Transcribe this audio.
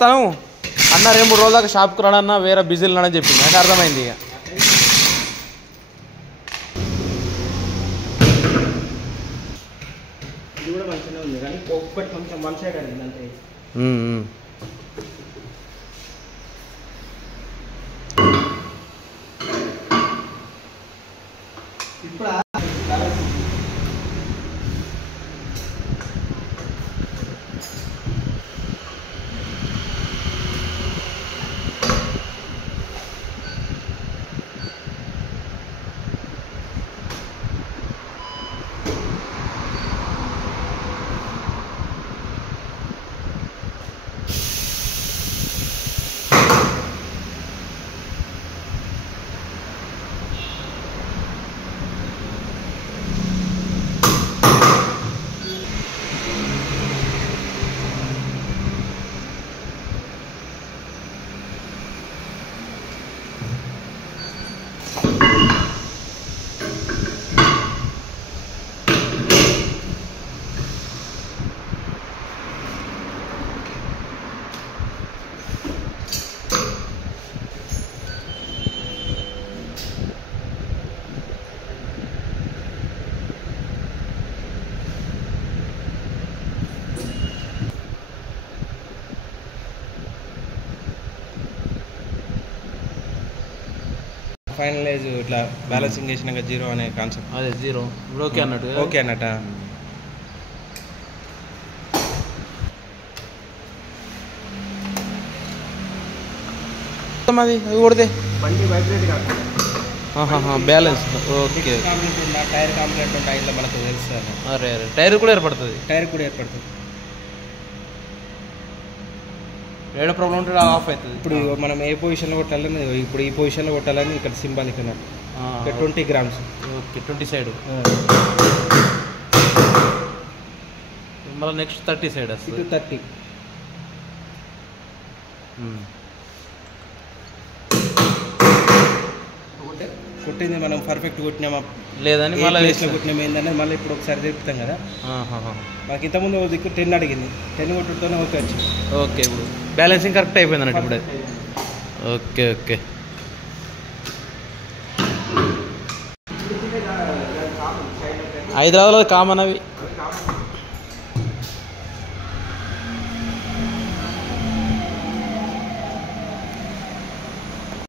తను అన్న 2-3 రోజుల దాకా షాప్కి రాడన్నా వేరే బిజీలు ఉన్నాడని చెప్పింది. నాకు అర్థమైంది. ఇక ఇది కూడా మంచిగానే ఉంది కానీ ఒక్కటి కొంచెం వన్ సైడ్ అండి అంతే. ఇప్పుడు ఫైనలైజ్ ఇట్లా బ్యాలెన్సింగ్ చేసినాక 0 అనే కాన్సెప్ట్. అదే 0 ఇప్పుడు ఓకే అన్నట్టు. ఓకే అన్నట్ట. అది కొడితే బండి వైబ్రేట్ కాదు. Balance okay. టైర్ కాంప్లైంట్ ఉంటాయి ఇట్లా మనకు తెలుస్తుంది. అరే టైర్ కూడా ఏర్పడుతుంది. ఏడో ప్రాబ్లం ఉంటే ఆఫ్ అవుతుంది. ఇప్పుడు మనం ఏ పొజిషన్లో కొట్టాలని, ఇప్పుడు ఈ పొజిషన్లో కొట్టాలని ఇక్కడ సింబల్ ఇక్కడ 20 grams. Okay 20 side. మళ్ళీ నెక్స్ట్ 30 సైడ్ వస్తుంది. 30 కొట్టింది మనం పర్ఫెక్ట్ కొట్టినామా లేదని మళ్ళీ కొట్టినామా ఏంటంటే మళ్ళీ ఇప్పుడు ఒకసారి తిప్పుతాం కదా. మాకు ఇంతకుముందు దిక్కు 10 అడిగింది. 10 కొట్టుతోనే ఓకే వచ్చింది. ఓకే ఇప్పుడు బ్యాలెన్సింగ్ కరెక్ట్ అయిపోయింది అన్నట్టు ఇప్పుడు. Okay okay. హైదరాబాద్లో కామన్ అవి.